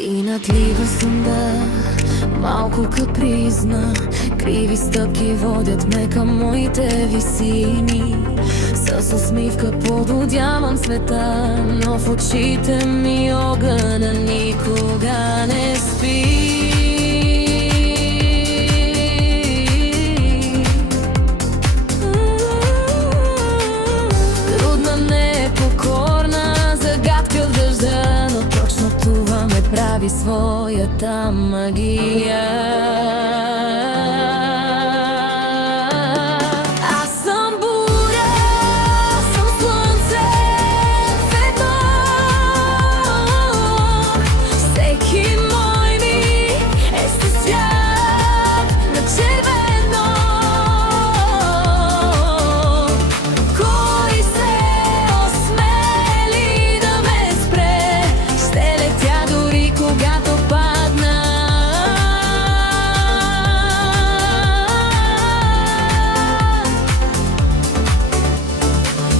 Инатлива съм, да, малко капризна. Криви стъпки водят ме към моите висини. С усмивка пододявам света, но в очите ми огъня никога не спи. Трудна, непокорна, загадка в дъжда, но точно това ме прави своята магия.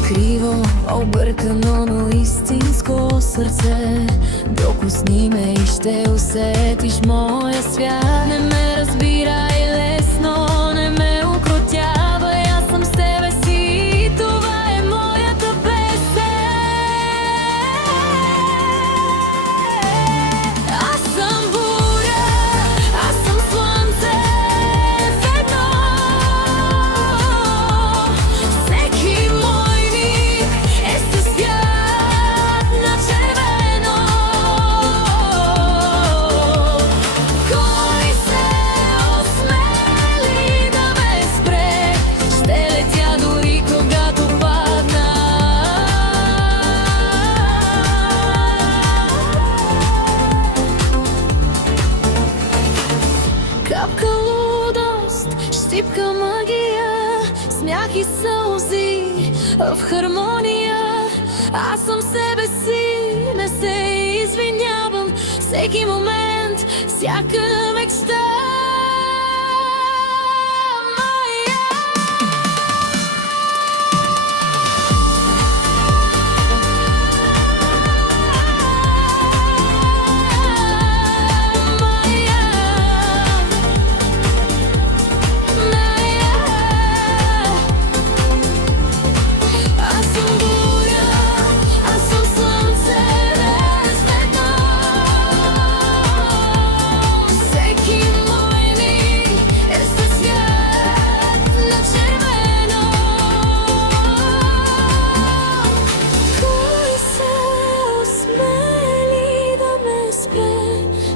Криво, объркано, но истинско сърце. Докосни ме и ще усетиш моя свят. Не ме разбирай лесно, не ме укротявай, аз съм с тебе си и това е моята песен. Аз съм буря, аз съм слънце в едно. Всеки мой е със свят на червено. Кой се осмели да ме спре? Ще летя дори когато падна. Капка лудост, щипка магия, смях и сълзи в хармония. Аз съм себе си, не се извинявам. Всеки момент, всяка мечта.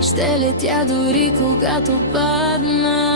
Ще летя дори когато падна.